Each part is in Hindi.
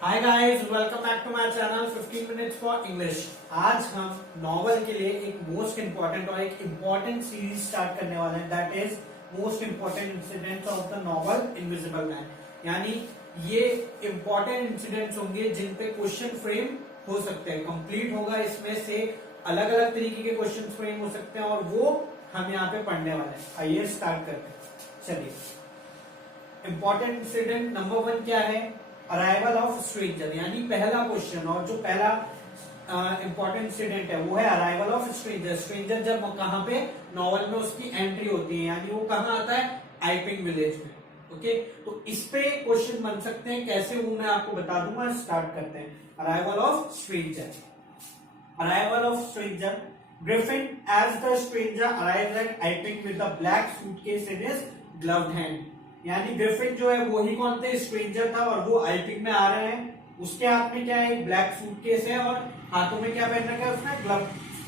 Hi guys, welcome back to my channel 15 minutes for English. आज हम नॉवल के लिए एक मोस्ट इंपॉर्टेंट और एक इम्पॉर्टेंट सीरीज स्टार्ट करने वाले हैं, that is most important incidents of the novel invisible man. यानी ये इंपॉर्टेंट इंसिडेंट्स होंगे जिन पे क्वेश्चन फ्रेम हो सकते हैं, कंप्लीट होगा। इसमें से अलग अलग तरीके के क्वेश्चन फ्रेम हो सकते हैं और वो हम यहाँ पे पढ़ने वाले हैं। आइए स्टार्ट करते हैं। चलिए, इंपॉर्टेंट इंसिडेंट नंबर 1 क्या है? अराइवल ऑफ स्ट्रेंजर, यानी पहला क्वेश्चन और जो पहला इंपॉर्टेंट इंसिडेंट है वो है अराइवल ऑफ स्ट्रेंजर। स्ट्रेंजर जब कहां पे नॉवल में उसकी एंट्री होती है, यानी वो कहां आता है? आइपिंग विलेज में। ओके, तो इस पे क्वेश्चन बन सकते हैं, कैसे वो मैं आपको बता दूंगा। स्टार्ट करते हैं। Arrival of stranger. Arrival of stranger. Griffin, as the stranger arrives at Iping with a black suitcase in his gloved hand. यानी ग्रिफिन जो है वो ही कौन थे? स्ट्रेंजर था और वो आइपिंग में आ रहे हैं। उसके हाथ में क्या है? एक ब्लैक सूटकेस है और हाथों में क्या पहन रखा है? उसने ग्लव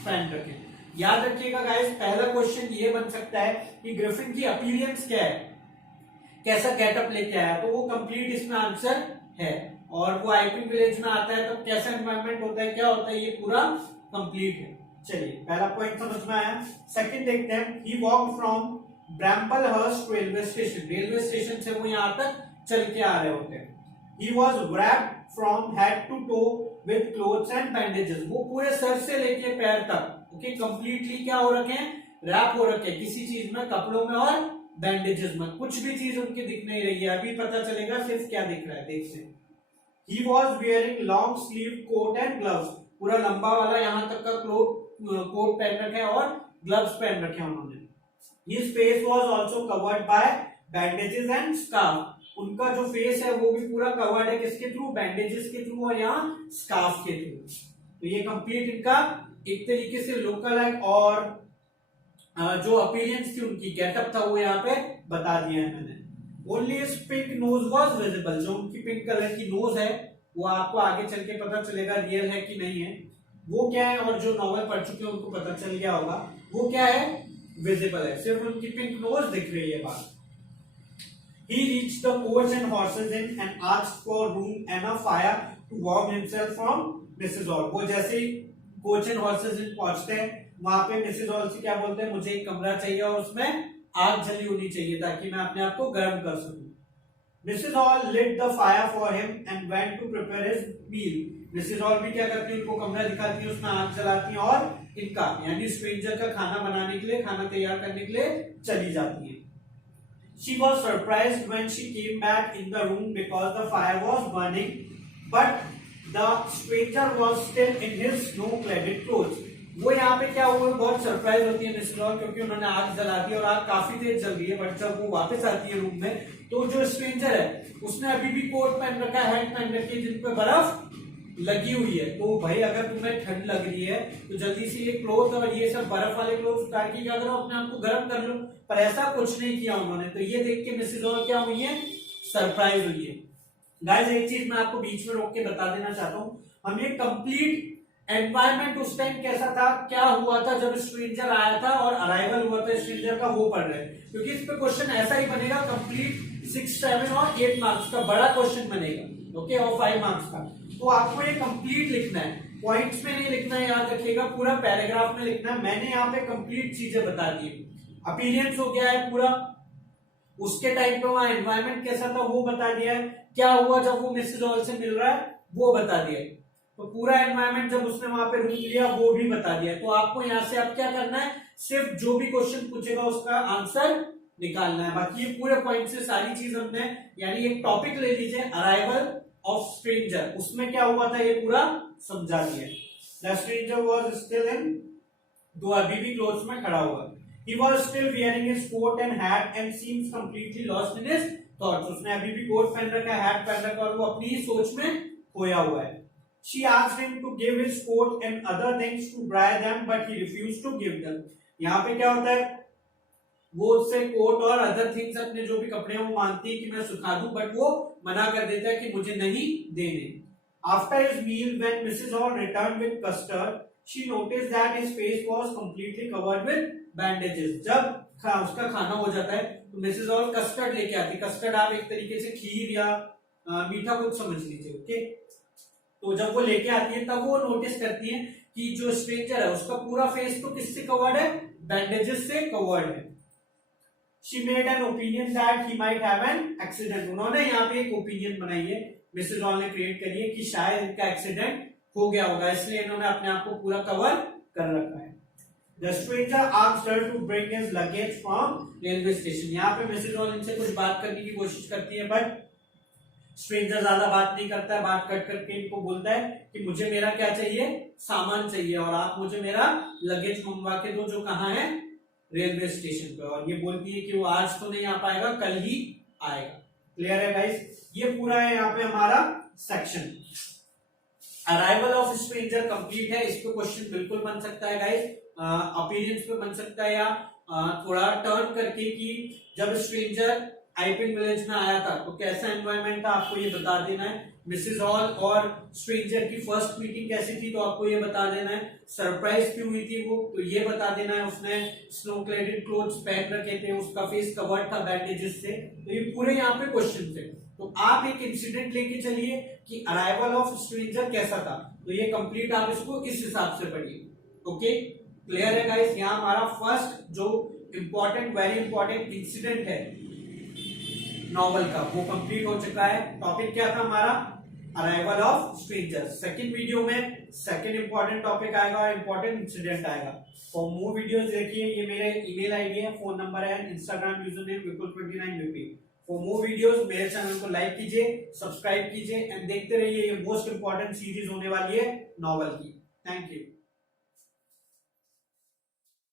पहन रखे। याद रखिएगा गाइस, पहला क्वेश्चन ये बन सकता है कि ग्रिफिन की अपीयरेंस क्या है, कैसा गेटअप लेके आया, तो वो कंप्लीट इसमें आंसर है। और वो आइपिंग विलेज में आता है तब कैसा एनवायरमेंट होता है, क्या होता है, ये पूरा कंप्लीट है। चलिए, पहला पॉइंट समझ में आया। सेकंड देखते हैं। He walk from Bramplehurst railway station. Railway station से वो यहां तक चल के आ रहे होते हैं। He was wrapped from head to toe with clothes and bandages. वो पूरे सर से लेके पैर तक ओके कंप्लीटली क्या हो रखे हैं? रैप हो रखे हैं किसी चीज में, कपड़ों में और बैंडेजेस में। कुछ भी चीज उनकी दिख नहीं रही है, अभी पता चलेगा सिर्फ क्या दिख रहा है। देखते हैं। He was wearing long sleeve coat and gloves. पूरा लंबा वाला यहां तक का कोट पहन रखे और ग्लव्स पहन रखे उन्होंने। His face was also covered by bandages and scarf। उनका जो फेस है वो भी पूरा कवर्ड है, किसके थ्रू? बैंडेजेस के थ्रू और यहाँ स्कार्फ के थ्रू। तो ये कंप्लीट इनका एक तरीके से लोकल है और जो अपीयरेंस थी उनकी, गेटअप था, वो यहाँ पे बता दिया है मैंने। Only pink knows was visible. जो उनकी पिंक कलर की नोज है वो आपको आगे चल के पता चलेगा रियल है कि नहीं है, वो क्या है। और जो नॉवल पढ़ चुके हैं उनको पता चल गया होगा वो क्या है, विजिबल है। सिर्फ उनकी पिंक नोज दिख रही है बात। He reached the coach and horses inn and asked for room and a fire to warm himself from Mrs. Hall। वो जैसे ही कोच एंड हॉर्सेस इन पहुंचते हैं वहां पे मिसेज हॉल से क्या बोलते हैं? मुझे एक कमरा चाहिए और उसमें आग जली होनी चाहिए ताकि मैं अपने आप को गर्म कर सकूं। Mrs Hall lit the fire for him and went to prepare his meal। Mrs Hall भी क्या करती है? उनको कमरा दिखाती है, उसमें आग जलाती है और इनका यानी स्ट्रेंजर का खाना बनाने के लिए, खाना तैयार करने के लिए चली जाती है। She was surprised when she came back in the room because the fire was burning, but the stranger was still in his snow-clad clothes। वो यहाँ पे क्या हुआ? बहुत सरप्राइज होती है मिसेज हॉल, क्योंकि उन्होंने आग जला दी और आग काफी तेज जल रही है। बट जब वो वापस आती है रूम में तो जो स्ट्रेंजर है उसने अभी भी कोट पहन रखा है, हैट पहन रखी है जिन पे बर्फ लगी हुई है। तो भाई अगर तुम्हें ठंड लग रही है तो जल्दी से ये क्लोथ और ये सब बर्फ वाले क्लोथ उतार के क्या करो, अपने आप को गर्म कर लो। पर ऐसा कुछ नहीं किया उन्होंने। तो ये देख के मिसेज हॉल क्या हुई है? सरप्राइज हुई है। गाइस, एक चीज मैं आपको बीच में रोक के बता देना चाहता हूँ, हम ये कंप्लीट एनवायरमेंट उस टाइम कैसा था, क्या हुआ था जब स्ट्रेंजर आया था और अराइवल हुआ था स्ट्रेंजर का, वो पढ़ रहे हैं। क्योंकि इस पे क्वेश्चन ऐसा ही बनेगा, कंप्लीट 6, 7 और 8 मार्क्स का बड़ा क्वेश्चन बनेगा। ओके, और 5 मार्क्स का। तो आपको ये कंप्लीट लिखना है, पॉइंट्स में नहीं लिखना है, याद रखिएगा, पूरा पैराग्राफ में लिखना है। मैंने यहाँ पे कंप्लीट चीजें बता दी। अपीयरेंस हो गया है पूरा, उसके टाइम पे वहां एनवायरमेंट कैसा था वो बता दिया है, क्या हुआ जब वो मिसेज हॉल से मिल रहा है वो बता दिया है, तो पूरा एनवायरमेंट जब उसने वहां पे रूम लिया वो भी बता दिया है। तो आपको यहाँ से अब क्या करना है? सिर्फ जो भी क्वेश्चन पूछेगा उसका आंसर निकालना है। बाकी ये पूरे पॉइंट से सारी चीज हमने, यानी एक टॉपिक ले लीजिए अराइवल ऑफ स्ट्रेंजर, उसमें क्या हुआ था ये पूरा समझा दिया। The stranger was still in, तो अभी भी क्लोथ्स में खड़ा हुआ। He was still wearing his coat and hat and seems completely lost in his thoughts। उसने अभी भी कोट पहन रखा है, हैट पहन रखा है और वो अपनी ही सोच में खोया हुआ है। She asked him to give his coat and other things to dry them, but he refused to give them। यहाँ पे क्या होता है? वो उससे कोट और अदर थिंग्स, अपने जो भी कपड़े हैं वो मांगती है कि मैं सुखा दूं, बट वो मना कर देता है कि मुझे नहीं देने। After his meal, when Mrs. Hall returned with custard, she noticed that his face was completely covered with bandages। जब उसका खाना हो जाता है तो मिसेज हॉल कस्टर्ड लेके आती है। कस्टर्ड आप एक तरीके से खीर या मीठा कुछ समझ लीजिए। ओके, तो जब वो लेके आती है तब वो नोटिस करती है कि जो स्ट्रेंजर है उसका पूरा फेस तो किससे कवर्ड है, बैंडेजेस से कवर्ड है। She made an opinion that he might have an accident. उन्होंने यहाँ पे एक ओपिनियन बनाई है, मिसेज हॉल ने क्रिएट करी है कि शायद इनका एक्सीडेंट हो गया होगा, इसलिए इन्होंने अपने आप को पूरा कवर कर रखा है। The stranger asked her to bring his luggage from railway station. यहाँ पे मिसेज हॉल इनसे कुछ बात करने की कोशिश करती है, बट स्ट्रेंजर ज्यादा बात नहीं करता है, बात कट करके इनको बोलता है कि मुझे मेरा क्या चाहिए, सामान चाहिए, और आप मुझे मेरा लगेज मंगवा के दो, जो कहाँ है, रेलवे स्टेशन पे। और ये बोलती है कि वो आज तो नहीं आ पाएगा, कल ही आएगा। क्लियर है गाइस? ये पूरा है यहाँ पे हमारा section. Arrival of stranger complete है। इस पे क्वेश्चन बिल्कुल बन सकता है गाइस, अपीयरेंस पे बन सकता है, या थोड़ा टर्न करके कि जब स्ट्रेंजर आइपिंग विलेज में आया था तो कैसा एनवायरनमेंट था, आपको ये बता देना है। मिसेज हॉल और स्ट्रेंजर की फर्स्ट मीटिंग कैसी थी, तो आपको ये बता देना है। सरप्राइज क्यों हुई थी वो, तो ये बता देना है। उसने स्नो क्लेडेड क्लोथ्स पहन रखे थे, उसका फेस कवर्ड था बैंडेजेस से। तो ये पूरे यहाँ पे क्वेश्चन थे। तो आप एक इंसिडेंट लेके चलिए कि अराइवल ऑफ स्ट्रेंजर कैसा था, तो ये कंप्लीट आप इसको इस हिसाब से पढ़िए। ओके, क्लियर है गाइस? यहाँ हमारा फर्स्ट जो इंपॉर्टेंट, वेरी इंपॉर्टेंट इंसिडेंट है नॉवल का, वो कंप्लीट हो चुका है। टॉपिक क्या था हमारा, arrival of stranger. Second video में सेकंड इंपॉर्टेंट टॉपिक आएगा और इंपॉर्टेंट इंसिडेंट आएगा। फॉर मोर वीडियोस देखिए, ये मेरे ईमेल आईडी है, फोन नंबर है, इंस्टाग्राम यूजर नेम विपुल29vp। फॉर मोर वीडियोस मेरे चैनल को लाइक कीजिए, सब्सक्राइब कीजिए एंड देखते रहिए। ये मोस्ट इंपॉर्टेंट सीरीज होने वाली है नॉवल की। Thank you.